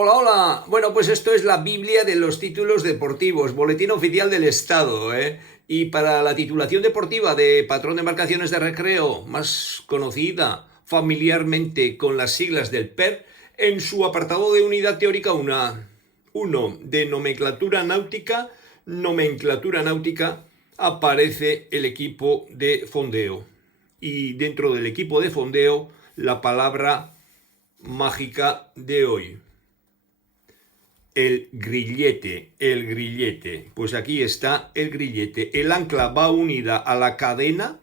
Hola, hola. Bueno, pues esto es la Biblia de los títulos deportivos, Boletín Oficial del Estado, ¿eh? Y para la titulación deportiva de patrón de embarcaciones de recreo, más conocida familiarmente con las siglas del PER, en su apartado de unidad teórica 1 de nomenclatura náutica, aparece el equipo de fondeo. Y dentro del equipo de fondeo, la palabra mágica de hoy. El grillete. Pues aquí está el grillete. El ancla va unida a la cadena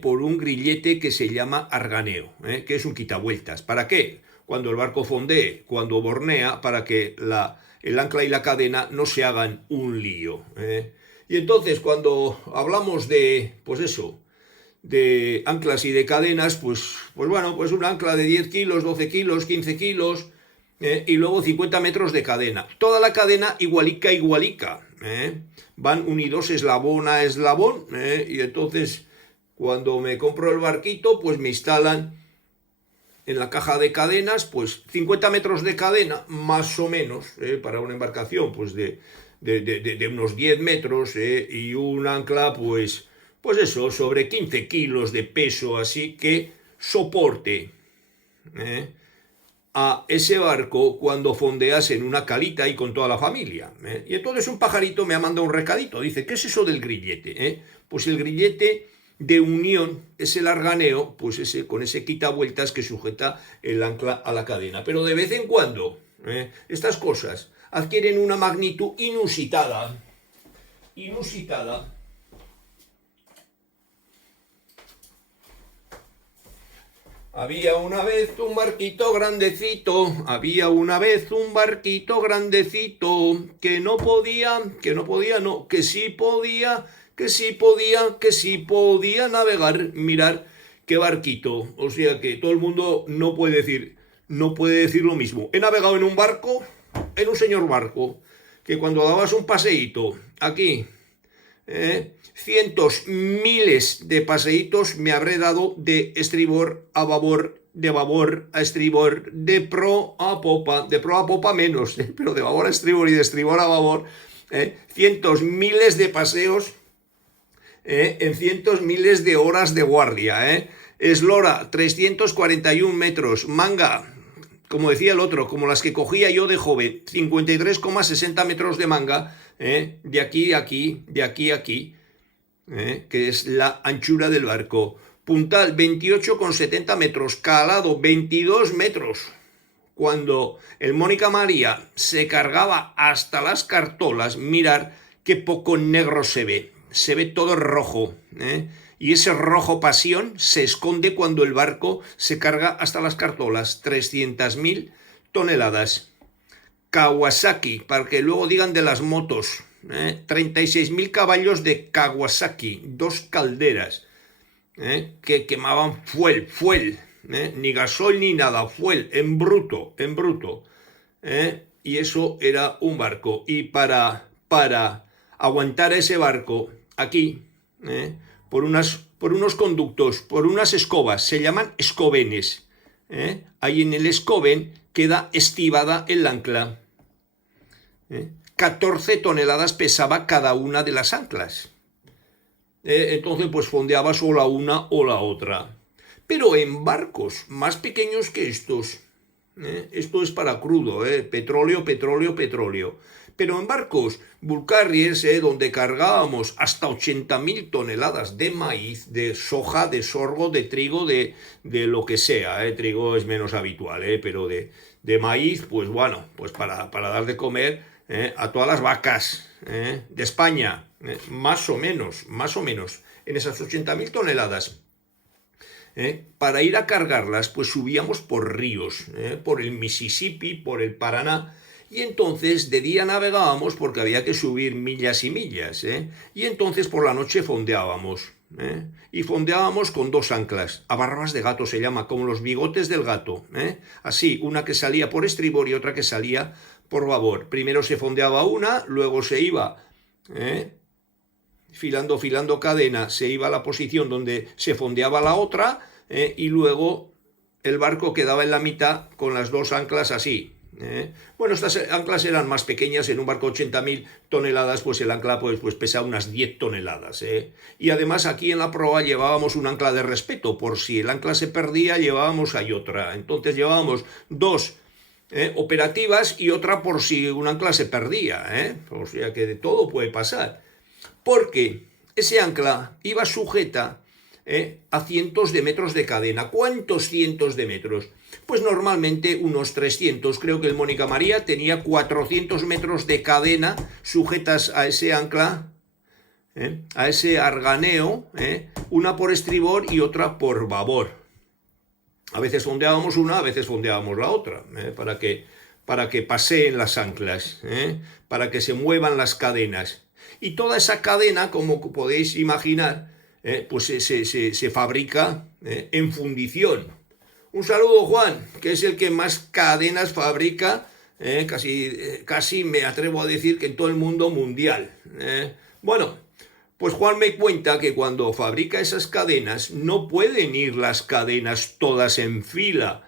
por un grillete que se llama arganeo, que es un quitavueltas. ¿Para qué? Cuando el barco fondee, cuando bornea, para que el ancla y la cadena no se hagan un lío. Y entonces cuando hablamos de, pues eso, de anclas y de cadenas, pues bueno, pues un ancla de 10 kilos, 12 kilos, 15 kilos, y luego 50 metros de cadena. Toda la cadena igualica. Van unidos eslabón a eslabón, y entonces cuando me compro el barquito, pues me instalan en la caja de cadenas, pues 50 metros de cadena, más o menos, para una embarcación, pues de unos 10 metros, y un ancla, pues eso, sobre 15 kilos de peso, así que soporte a ese barco cuando fondeas en una calita y con toda la familia. Y entonces un pajarito me ha mandado un recadito, dice, ¿qué es eso del grillete? Pues el grillete de unión es el arganeo, pues con ese quitavueltas que sujeta el ancla a la cadena. Pero de vez en cuando, estas cosas adquieren una magnitud inusitada. Había una vez un barquito grandecito, que sí podía navegar. Mirar qué barquito. O sea que todo el mundo no puede decir lo mismo. He navegado en un barco, en un señor barco, que cuando dabas un paseíto aquí, cientos, miles de paseitos me habré dado de estribor a babor, de babor a estribor, de proa a popa menos, pero de babor a estribor y de estribor a babor, cientos, miles de paseos, en cientos, miles de horas de guardia. Eslora, 341 metros, manga, como decía el otro, como las que cogía yo de joven, 53,60 metros de manga, de aquí a aquí, de aquí a aquí, que es la anchura del barco. Puntal, 28,70 metros, calado, 22 metros. Cuando el Mónica María se cargaba hasta las cartolas, mirar qué poco negro se ve todo rojo, y ese rojo pasión se esconde cuando el barco se carga hasta las cartolas, 300.000 toneladas. Kawasaki, para que luego digan de las motos, 36.000 caballos de Kawasaki, 2 calderas, que quemaban fuel, ni gasoil ni nada, fuel, en bruto, y eso era un barco. Y para aguantar ese barco aquí, por unos conductos, por unas escobas, se llaman escobenes, ahí en el escoben queda estibada el ancla. 14 toneladas pesaba cada una de las anclas. Entonces pues fondeabas o la una o la otra. Pero en barcos más pequeños que estos, esto es para crudo, petróleo. Pero en barcos bulk carriers, donde cargábamos hasta 80.000 toneladas de maíz, de soja, de sorgo, de trigo, de lo que sea, trigo es menos habitual, pero de maíz, pues bueno, pues para dar de comer a todas las vacas de España, más o menos, en esas 80.000 toneladas. Para ir a cargarlas, pues subíamos por ríos, por el Mississippi, por el Paraná, y entonces de día navegábamos porque había que subir millas y millas, y entonces por la noche fondeábamos, y fondeábamos con 2 anclas, a barbas de gato se llama, como los bigotes del gato, así, una que salía por estribor y otra que salía por babor. Primero se fondeaba una, luego se iba, filando cadena, se iba a la posición donde se fondeaba la otra, y luego el barco quedaba en la mitad con las 2 anclas así, Bueno, estas anclas eran más pequeñas, en un barco de 80.000 toneladas, pues el ancla pues pesa unas 10 toneladas. Y además aquí en la proa llevábamos un ancla de respeto, por si el ancla se perdía, llevábamos ahí otra. Entonces llevábamos dos operativas y otra por si un ancla se perdía. O sea que de todo puede pasar. Porque ese ancla iba sujeta a cientos de metros de cadena. ¿Cuántos cientos de metros? Pues normalmente unos 300. Creo que el Mónica María tenía 400 metros de cadena sujetas a ese ancla, a ese arganeo, una por estribor y otra por babor. A veces fondeábamos una, a veces fondeábamos la otra, para que paseen las anclas, para que se muevan las cadenas. Y toda esa cadena, como podéis imaginar, pues se fabrica en fundición. Un saludo, Juan, que es el que más cadenas fabrica, casi me atrevo a decir que en todo el mundo mundial. Bueno, pues Juan me cuenta que cuando fabrica esas cadenas no pueden ir las cadenas todas en fila.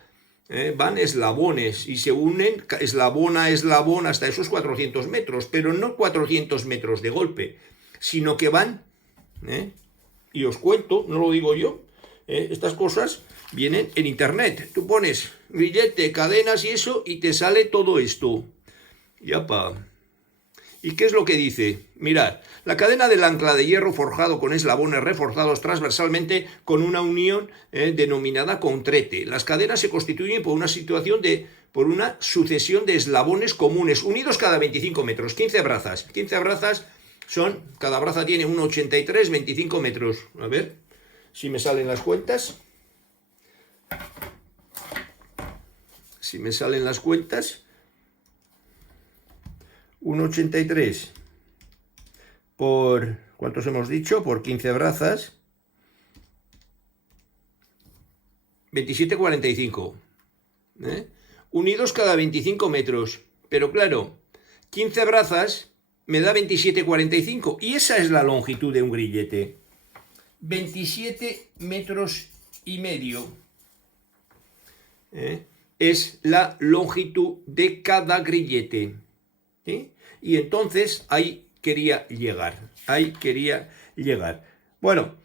Van eslabones y se unen eslabón a eslabón hasta esos 400 metros, pero no 400 metros de golpe, sino que van, y os cuento, no lo digo yo, estas cosas vienen en internet. Tú pones grillete, cadenas y eso y te sale todo esto. Yapa. ¿Y qué es lo que dice? Mirad, la cadena del ancla de hierro forjado con eslabones reforzados transversalmente con una unión denominada contrete. Las cadenas se constituyen por una sucesión de eslabones comunes, unidos cada 25 metros, 15 brazas. 15 brazas son, cada braza tiene 1,83, 25 metros. A ver si me salen las cuentas. Si me salen las cuentas. 1,83 por, ¿cuántos hemos dicho? Por 15 brazas. 27,45. Unidos cada 25 metros. Pero claro, 15 brazas me da 27,45. Y esa es la longitud de un grillete. 27 metros y medio. Es la longitud de cada grillete. Y entonces ahí quería llegar. Bueno,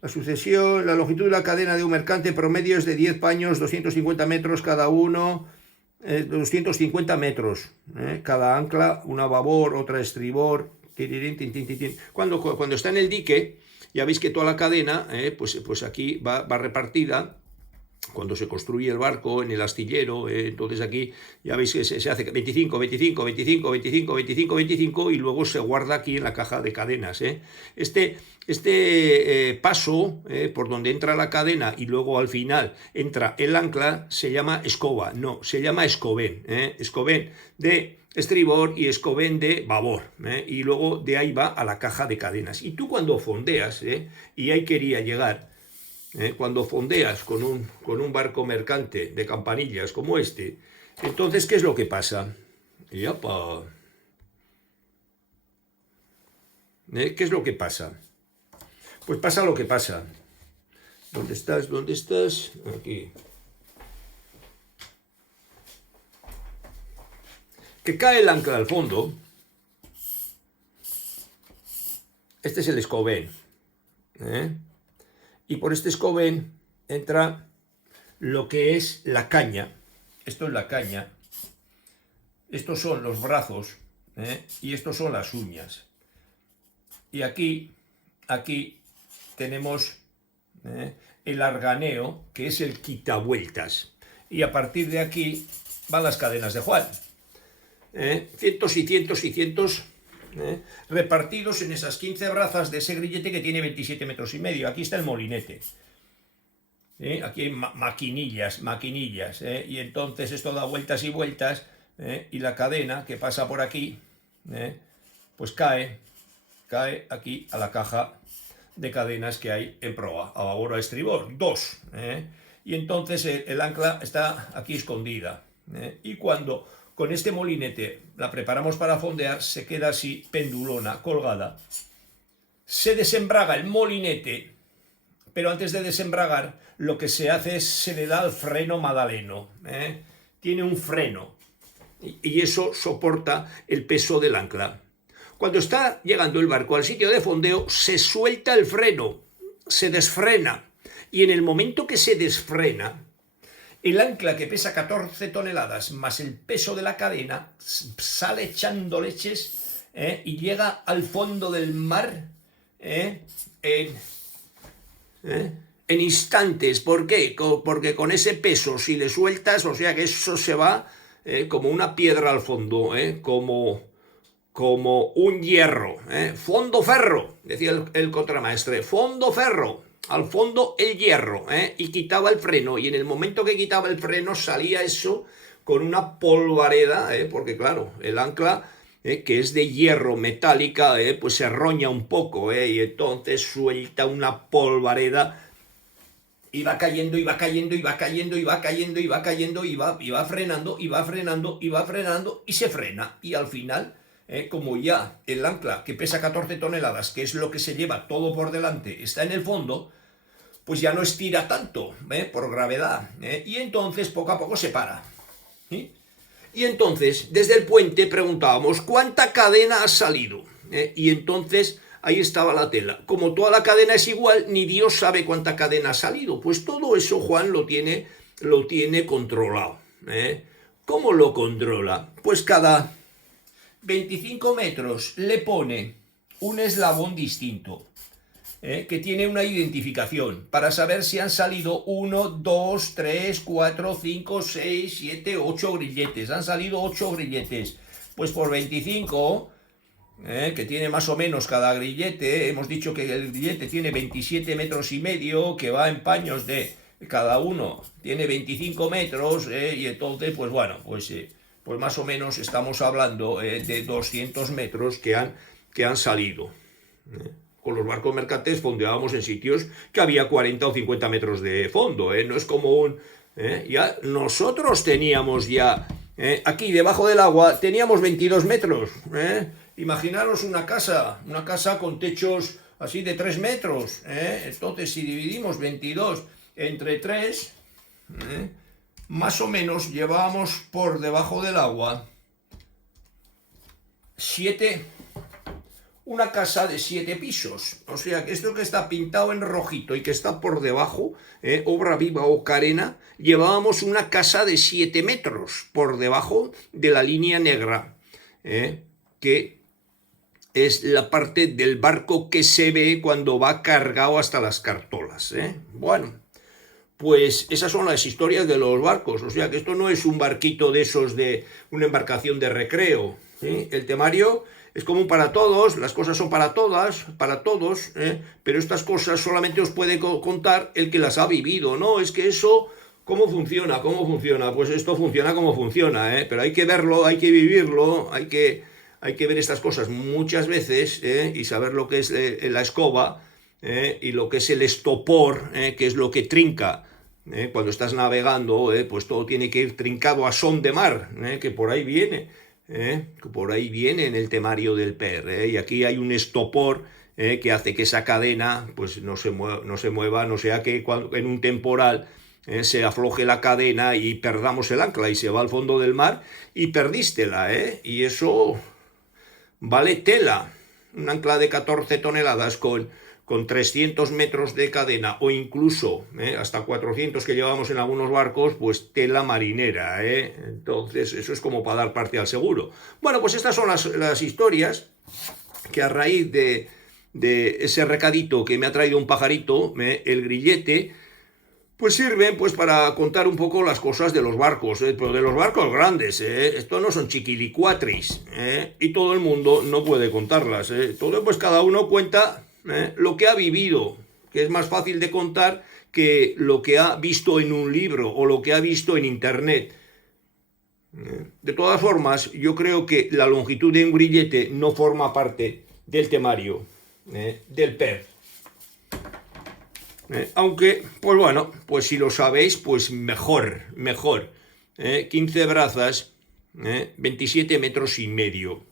la sucesión, la longitud de la cadena de un mercante promedio es de 10 paños, 250 metros cada uno, 250 metros. Cada ancla, una a babor, otra a estribor. Cuando está en el dique, ya veis que toda la cadena, pues aquí va repartida. Cuando se construye el barco en el astillero, entonces aquí ya veis que se hace 25, 25, 25, 25, 25, 25 y luego se guarda aquí en la caja de cadenas. Este paso por donde entra la cadena y luego al final entra el ancla se llama escoba, no, se llama escobén. Escobén de estribor y escobén de babor. Y luego de ahí va a la caja de cadenas. Y tú cuando fondeas, y ahí quería llegar, cuando fondeas con un barco mercante de campanillas como este, entonces, ¿qué es lo que pasa? ¡Yapa! ¿Qué es lo que pasa? Pues pasa lo que pasa. ¿Dónde estás? ¿Dónde estás? Aquí. Que cae el ancla al fondo. Este es el escobén. Y por este escobén entra lo que es la caña. Esto es la caña. Estos son los brazos, y estos son las uñas. Y aquí tenemos el arganeo, que es el quitavueltas. Y a partir de aquí van las cadenas de Juan. Cientos y cientos y cientos repartidos en esas 15 brazas de ese grillete que tiene 27 metros y medio. Aquí está el molinete. Aquí hay maquinillas. Y entonces esto da vueltas y vueltas, y la cadena que pasa por aquí, pues cae aquí a la caja de cadenas que hay en proa, a babor o a estribor, dos. Y entonces el ancla está aquí escondida. Y cuando con este molinete la preparamos para fondear, se queda así pendulona, colgada. Se desembraga el molinete pero antes de desembragar lo que se hace es se le da el freno magdaleno, tiene un freno y eso soporta el peso del ancla. Cuando está llegando el barco al sitio de fondeo, se suelta el freno, se desfrena, y en el momento que se desfrena, el ancla, que pesa 14 toneladas más el peso de la cadena, sale echando leches y llega al fondo del mar en instantes. ¿Por qué? Porque con ese peso, si le sueltas, o sea que eso se va como una piedra al fondo, como un hierro, fondo ferro, decía el contramaestre, fondo ferro, al fondo el hierro, y quitaba el freno, y en el momento que quitaba el freno salía eso con una polvareda, porque claro, el ancla, que es de hierro metálica, pues se roña un poco, y entonces suelta una polvareda, y va cayendo, y va cayendo, y va cayendo, y va cayendo, y va cayendo, y va frenando, y va frenando, y va frenando, y se frena, y al final, como ya el ancla, que pesa 14 toneladas, que es lo que se lleva todo por delante, está en el fondo, pues ya no estira tanto, por gravedad, y entonces poco a poco se para. ¿Sí? Y entonces, desde el puente preguntábamos, ¿cuánta cadena ha salido? Y entonces ahí estaba la tela. Como toda la cadena es igual, ni Dios sabe cuánta cadena ha salido. Pues todo eso Juan lo tiene controlado. ¿Cómo lo controla? Pues cada 25 metros le pone un eslabón distinto, que tiene una identificación para saber si han salido 1, 2, 3, 4, 5, 6, 7, 8 grilletes. Han salido 8 grilletes. Pues por 25, que tiene más o menos cada grillete, hemos dicho que el grillete tiene 27 metros y medio, que va en paños de cada uno, tiene 25 metros, y entonces, pues bueno, pues más o menos estamos hablando de 200 metros que han salido. Con los barcos mercantes fondeábamos en sitios que había 40 o 50 metros de fondo, no es como un... ya nosotros teníamos ya, aquí debajo del agua, teníamos 22 metros, imaginaros una casa con techos así de 3 metros, entonces si dividimos 22 entre 3, más o menos llevábamos por debajo del agua una casa de 7 pisos, o sea que esto que está pintado en rojito y que está por debajo, obra viva o carena, llevábamos una casa de 7 metros por debajo de la línea negra, que es la parte del barco que se ve cuando va cargado hasta las cartolas. Bueno, pues esas son las historias de los barcos, o sea que esto no es un barquito de esos de una embarcación de recreo. El temario es común para todos, las cosas son para todas, para todos, pero estas cosas solamente os puede contar el que las ha vivido, ¿no? Es que eso, ¿cómo funciona? ¿Cómo funciona? Pues esto funciona como funciona, pero hay que verlo, hay que vivirlo, hay que ver estas cosas muchas veces, y saber lo que es la escoba, y lo que es el estopor, que es lo que trinca. Cuando estás navegando, pues todo tiene que ir trincado a son de mar, que por ahí viene. Que por ahí viene en el temario del PER, y aquí hay un estopor que hace que esa cadena pues no se mueva, no sea que en un temporal se afloje la cadena y perdamos el ancla y se va al fondo del mar y perdístela, y eso vale tela. Un ancla de 14 toneladas con 300 metros de cadena o incluso hasta 400 que llevamos en algunos barcos, pues tela marinera, entonces eso es como para dar parte al seguro. Bueno, pues estas son las historias que a raíz de ese recadito que me ha traído un pajarito, el grillete, pues sirven pues para contar un poco las cosas de los barcos, pero de los barcos grandes, esto no son chiquilicuatris, y todo el mundo no puede contarlas, todo pues cada uno cuenta lo que ha vivido, que es más fácil de contar que lo que ha visto en un libro o lo que ha visto en internet. De todas formas, yo creo que la longitud de un grillete no forma parte del temario del PER. Aunque, pues bueno, pues si lo sabéis, pues mejor. 15 brazas, 27 metros y medio.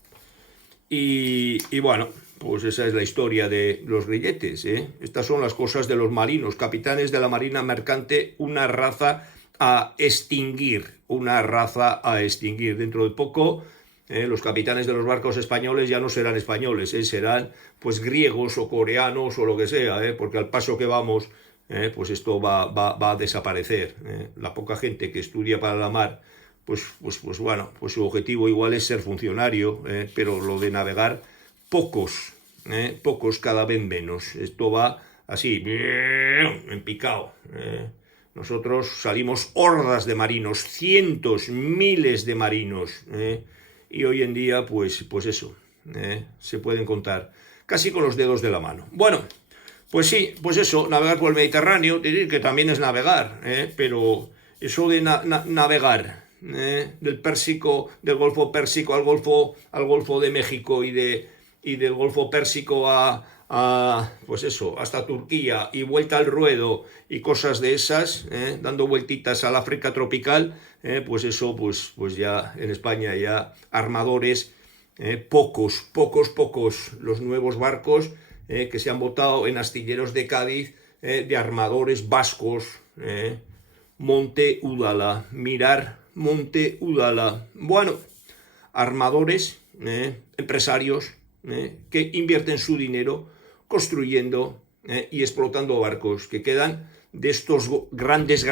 Y bueno, pues esa es la historia de los grilletes, ¿eh? Estas son las cosas de los marinos, capitanes de la marina mercante, una raza a extinguir, una raza a extinguir. Dentro de poco, los capitanes de los barcos españoles ya no serán españoles, serán pues griegos o coreanos o lo que sea, porque al paso que vamos, pues esto va a desaparecer. La poca gente que estudia para la mar, pues bueno, pues su objetivo igual es ser funcionario, pero lo de navegar, pocos cada vez menos. Esto va así, en picado. Nosotros salimos hordas de marinos, cientos, miles de marinos, y hoy en día, pues eso, se pueden contar casi con los dedos de la mano. Bueno, pues sí, pues eso, navegar por el Mediterráneo, que también es navegar, pero eso de navegar, del Pérsico, del Golfo Pérsico al Golfo de México y del Golfo Pérsico pues eso, hasta Turquía y vuelta al ruedo y cosas de esas, dando vueltitas al África tropical, pues eso, pues ya en España ya armadores, pocos, los nuevos barcos que se han botado en astilleros de Cádiz, de armadores vascos, Monte Udala, mirar Monte Udala. Bueno, armadores, empresarios, que invierten su dinero construyendo y explotando barcos que quedan de estos grandes,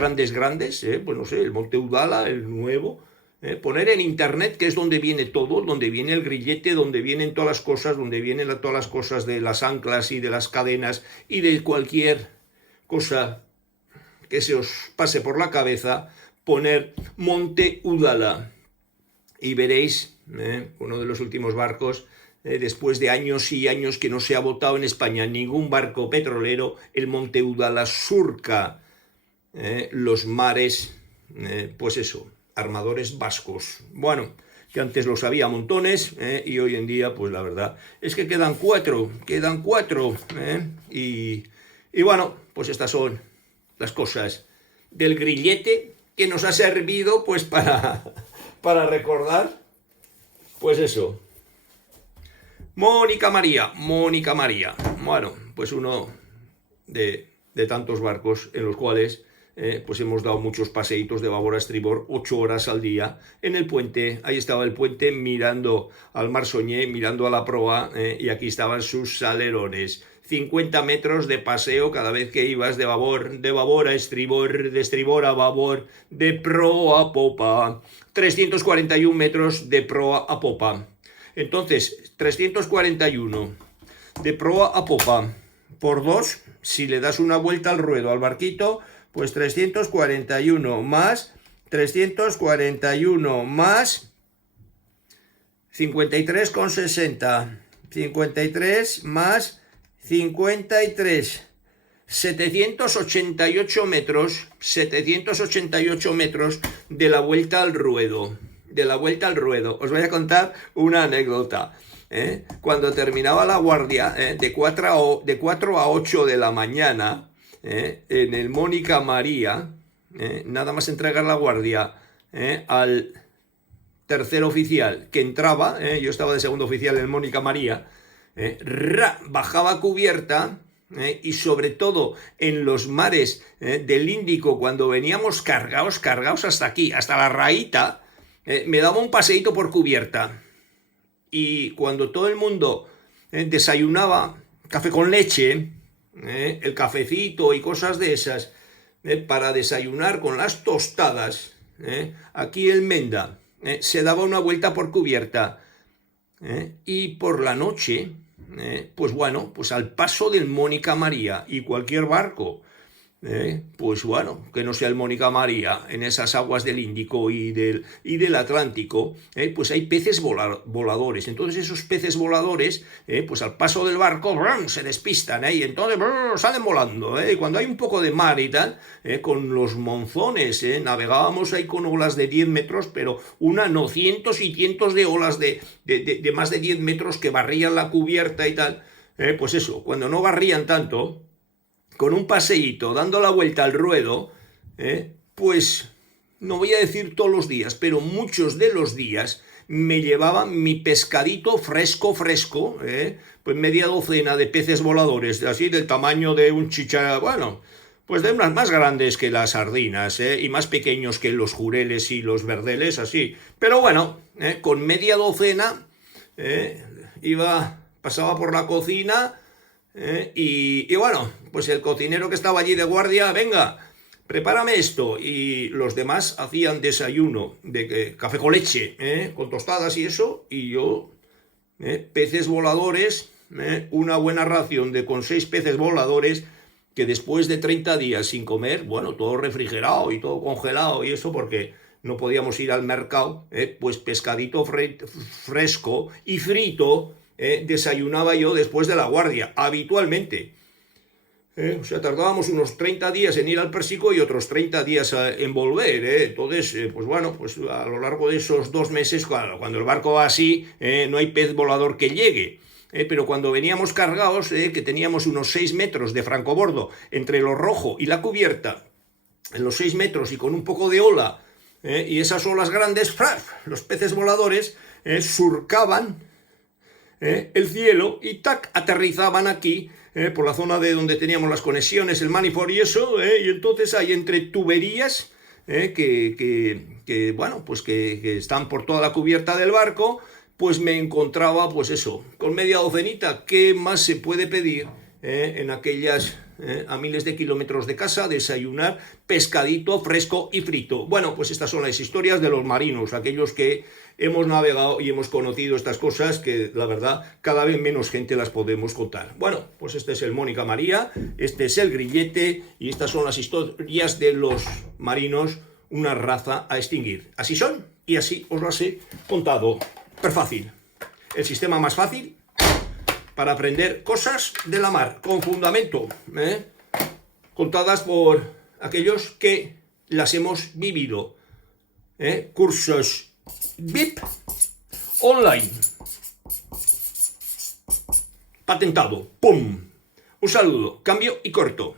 pues no sé, el Monte Udala, el nuevo, poner en internet, que es donde viene todo, donde viene el grillete, donde vienen todas las cosas, donde vienen todas las cosas de las anclas y de las cadenas y de cualquier cosa que se os pase por la cabeza, poner Monte Udala y veréis uno de los últimos barcos, después de años y años que no se ha botado en España ningún barco petrolero, el Monte Udala surca los mares, pues eso, armadores vascos. Bueno, que antes los había montones, y hoy en día, pues la verdad es que quedan cuatro, y bueno, pues estas son las cosas del grillete que nos ha servido pues para recordar, pues eso. Mónica María. Bueno, pues uno de tantos barcos en los cuales pues hemos dado muchos paseitos de babor a estribor, 8 horas al día en el puente. Ahí estaba el puente mirando al Mar Soñé, mirando a la proa, y aquí estaban sus alerones. 50 metros de paseo cada vez que ibas de babor a estribor, de estribor a babor, de proa a popa. 341 metros de proa a popa. Entonces, 341 de proa a popa por 2, si le das una vuelta al ruedo al barquito, pues 341 más 341 más 53,60. 53 más 53. 788 metros de la vuelta al ruedo. Os voy a contar una anécdota. Cuando terminaba la guardia, de 4 a 8 de la mañana, en el Mónica María, nada más entregar la guardia al tercer oficial que entraba, yo estaba de segundo oficial en el Mónica María, bajaba a cubierta, y sobre todo en los mares del Índico, cuando veníamos cargados hasta aquí, hasta la rayita, me daba un paseíto por cubierta. Y cuando todo el mundo desayunaba café con leche, el cafecito y cosas de esas, para desayunar con las tostadas, aquí el Menda se daba una vuelta por cubierta, y por la noche, pues bueno, pues al paso del Mónica María y cualquier barco, pues bueno, que no sea el Mónica María, en esas aguas del Índico y del Atlántico, pues hay peces voladores. Entonces esos peces voladores, pues al paso del barco, se despistan, y entonces salen volando. Cuando hay un poco de mar y tal, con los monzones, navegábamos ahí con olas de 10 metros, pero cientos y cientos de olas de más de 10 metros que barrían la cubierta y tal. Pues eso, cuando no barrían tanto, con un paseíto, dando la vuelta al ruedo, pues no voy a decir todos los días, pero muchos de los días me llevaba mi pescadito fresco, pues media docena de peces voladores, así del tamaño de un chicharrón, bueno, pues de unas más grandes que las sardinas, y más pequeños que los jureles y los verdeles, así. Pero bueno, con media docena, pasaba por la cocina, y bueno, pues el cocinero que estaba allí de guardia, venga, prepárame esto. Y los demás hacían desayuno de café con leche, con tostadas y eso, y yo, peces voladores, una buena ración con 6 peces voladores, que después de 30 días sin comer, bueno, todo refrigerado y todo congelado y eso, porque no podíamos ir al mercado, pues pescadito fresco y frito, desayunaba yo después de la guardia, habitualmente. O sea, tardábamos unos 30 días en ir al Pérsico y otros 30 días en volver, Entonces, pues bueno, pues a lo largo de esos 2 meses, cuando el barco va así, no hay pez volador que llegue. Pero cuando veníamos cargados, que teníamos unos 6 metros de francobordo entre lo rojo y la cubierta, en los 6 metros y con un poco de ola, y esas olas grandes, ¡fraf!, los peces voladores surcaban el cielo y ¡tac!, aterrizaban aquí, por la zona de donde teníamos las conexiones, el manifold y eso, y entonces hay entre tuberías, bueno, pues que están por toda la cubierta del barco, pues me encontraba, pues eso, con media docenita. ¿Qué más se puede pedir en aquellas, a miles de kilómetros de casa, desayunar pescadito fresco y frito? Bueno, pues estas son las historias de los marinos, aquellos que hemos navegado y hemos conocido estas cosas que, la verdad, cada vez menos gente las podemos contar. Bueno, pues este es el Mónica María, este es el Grillete, y estas son las historias de los marinos, una raza a extinguir. Así son, y así os las he contado. Súper fácil. El sistema más fácil para aprender cosas de la mar, con fundamento, contadas por aquellos que las hemos vivido. Cursos VIP online. Patentado. ¡Pum! Un saludo, cambio y corto.